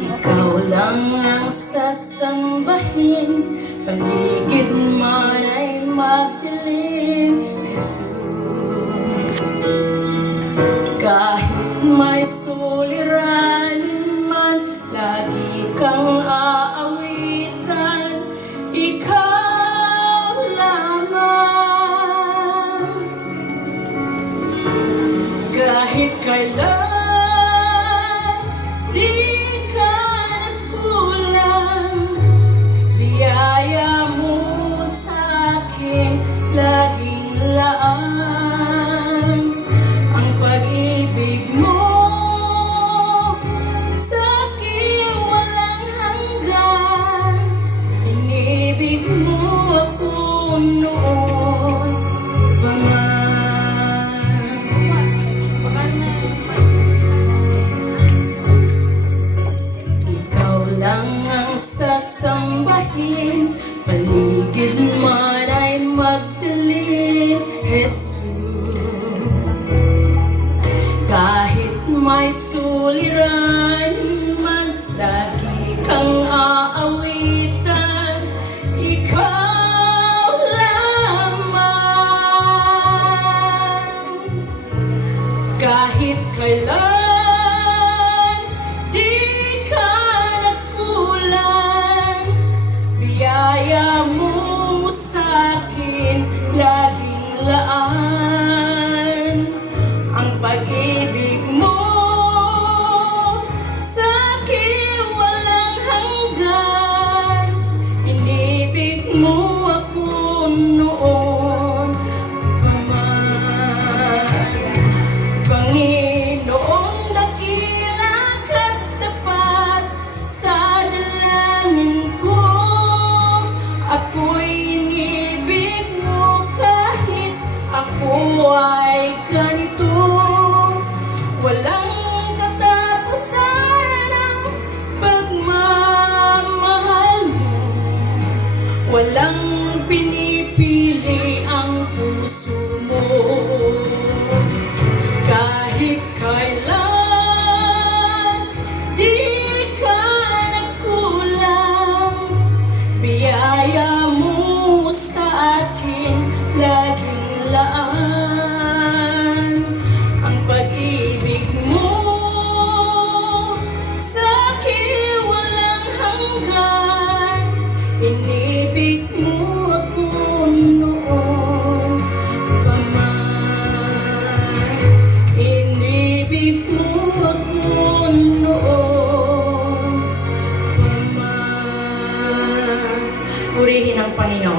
Ikaw lang ang sasambahin, paligid man ay magdilim, Jesus. Kahit may suliranin man, lagi kang aawitan, ikaw lamang. Kahit kailan di ka nagkulang, biyaya mo sa akin laging laan. Ang pag-ibig mo sa akin walang hanggan, inibig mo ako noon pa man. Ikaw lang ang sasambahin, paligid man ay magdilim, Jesus. Kahit may suliranin man, lagi kang aawitan, ikaw lamang. Kahit kailan di ka nagkulang, biyaya mo sa akin laging laan. Ang pag-ibig mo sa akin walang hanggan, inibig mo ako noon pa man. Panginoong dakila ka't tapat sa dalangin ko, ako'y inibig mo kahit ako ay ganito. Walang katapusan ang pagmamahal mo, walang pinipili ang puso mo. Kahit kailan di ka nagkulang, biyaya mo sa akin laging laan. Ang pag-ibig mo sa akin walang hanggan, inibig mo ako noon pa man. Inibig